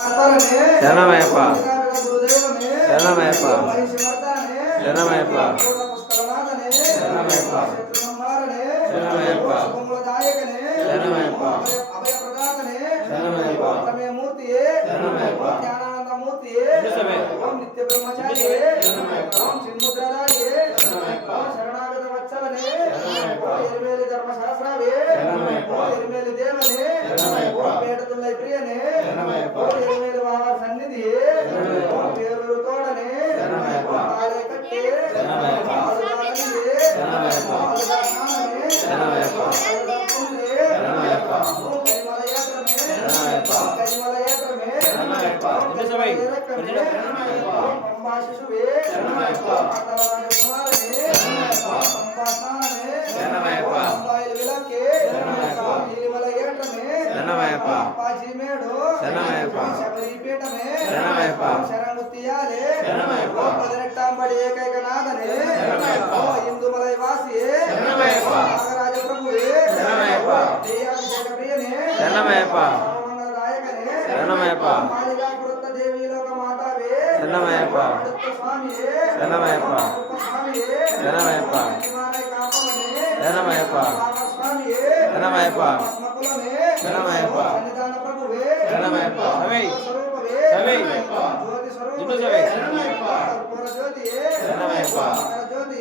శరణమయ్యప్ప శరణమయ్యప్ప శరణమయ్యప్ప శరణమయ్యప్ప శరణమయ్యప్ప శరణమయ్యప్ప శరణమయ్యప్ప శరణమయ్యప్ప ఓం నిత్య బ్రహ్మచారి ఓం చిన్ముద్రాయ శరణాగత వత్సలనే ఎరిమేలి ధర్మశాస్త్రావే ఎరిమేలి దేవనే పేటతుల్లై ప్రియనే ఎరిమేలి వావ సన్నిధి పేరు తోడనే ఆలయ కట్టే ఇందుమలై వాసి నాగరాజ ప్రభువే శరణమయ్యప్ప శరణమయ్యప్ప శరణమయ్యప్ప శరణమయ్యప్ప శరణమయ్యప్ప శరణమయ్యప్ప శరణమయ్యప్ప